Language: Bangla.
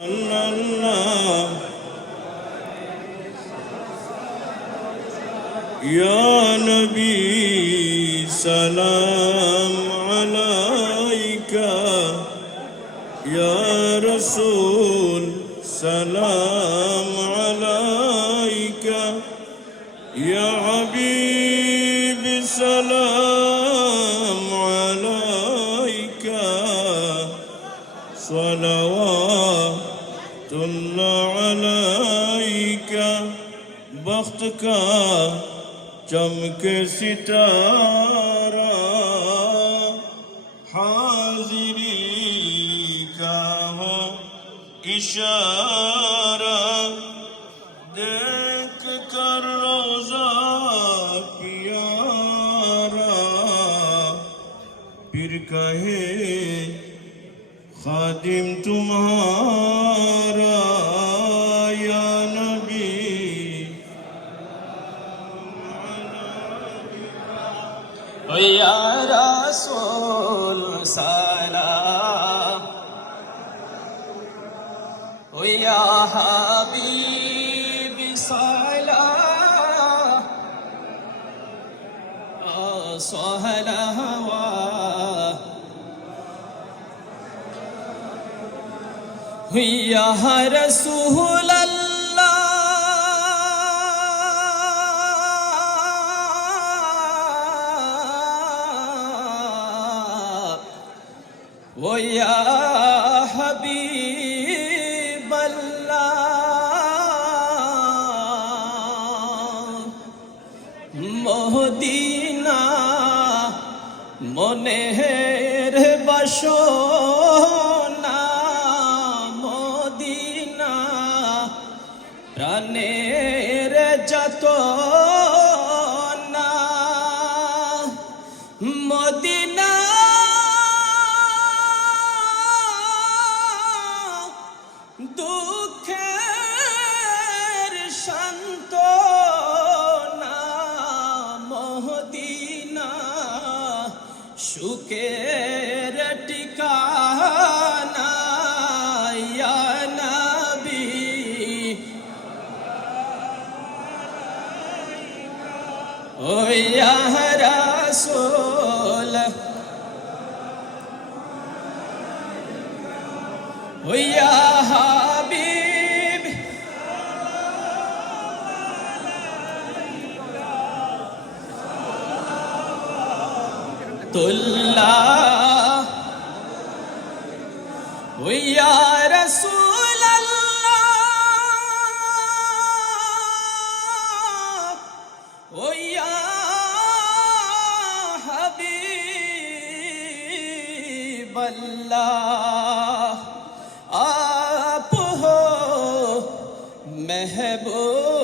الله يا نبي سلام عليك. يا رسول سلام عليك. يا حبيب سلام عليك. الله عليك بخت کا چمک ستارہ حاضری کا ہو اشارہ دیکھ کر روزہ پیارا پھر کہے خادم تمہارا يا رسول سلام. ويا حبيبي سلام. صلوات يا رسول الله. ويا حبيب الله মদিনা মনের বাসনা মদিনা প্রাণের সুখের ঠিকানা নবী। ও ইয়া রাসূল। ও الله ويا رسول الله ويا حبيب الله آپ ہو محبوب